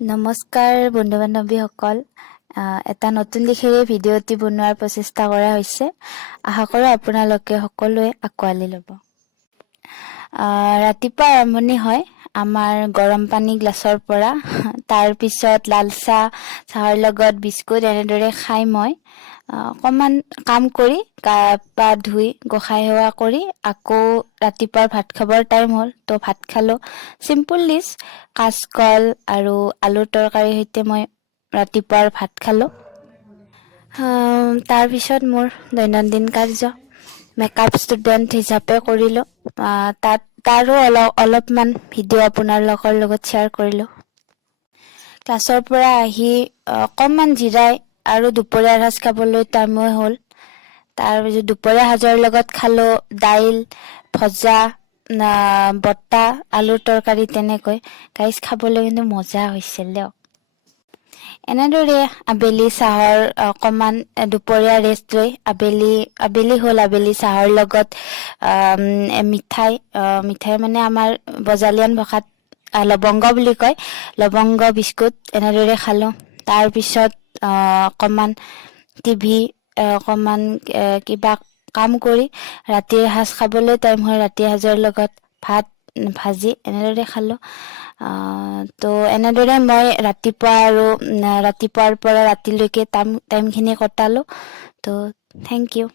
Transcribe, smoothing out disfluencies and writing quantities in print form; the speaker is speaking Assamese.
নমস্কাৰ বন্ধু বান্ধৱীসকল, এটা নতুন দিশেৰে ভিডিঅ'টি বনোৱাৰ প্ৰচেষ্টা কৰা হৈছে। আশা কৰোঁ আপোনালোকে সকলোৱে আঁকোৱালি ল'ব। ৰাতিপুৱা আৰম্ভণি হয় আমাৰ গৰম পানী গ্লাছৰ পৰা। তাৰ পিছত লাল চাহৰ লগত বিস্কুট এনেদৰে খাই মই অকণমান কাম কৰি গা পা ধুই গোসাঁই সেৱা কৰি আকৌ ৰাতিপুৱাৰ ভাত খাবৰ টাইম হ'ল, তো ভাত খালোঁ। চিম্পুল ডিছ, কাচকল আৰু আলুৰ তৰকাৰীৰ সৈতে মই ৰাতিপুৱাৰ ভাত খালোঁ। তাৰপিছত মোৰ দৈনন্দিন কাৰ্য মেকআপ ষ্টুডেণ্ট হিচাপে কৰিলোঁ। তাৰো অলপমান ভিডিঅ' আপোনালোকৰ লগত শ্বেয়াৰ কৰিলোঁ। ক্লাছৰ পৰা আহি অকণমান জিৰাই আৰু দুপৰীয়াৰ সাজ খাবলৈ টাইমো হ'ল। তাৰপিছত দুপৰীয়া সাজৰ লগত খালোঁ দাইল, ভজা, বটা, আলুৰ তৰকাৰী তেনেকৈ। গাইজ, খাবলৈ কিন্তু মজা হৈছিল দিয়ক। এনেদৰে আবেলি চাহৰ অকণমান দুপৰীয়া ৰেষ্ট লৈ আবেলি হ'ল। আবেলি চাহৰ লগত মিঠাই মানে আমাৰ বজালিয়ান ভাষাত লৱংগ বুলি কয়, লৱংগ বিস্কুট এনেদৰে খালোঁ। তাৰপিছত অকণমান টিভি অকণমান কিবা কাম কৰি ৰাতিৰ সাজ খাবলৈ টাইম হয়। ৰাতিৰ সাজৰ লগত ভাত ভাজি এনেদৰে খালোঁ। তো এনেদৰে মই ৰাতিপুৱাৰ পৰা ৰাতিলৈকে টাইমখিনি কটালোঁ। তো থেংক ইউ।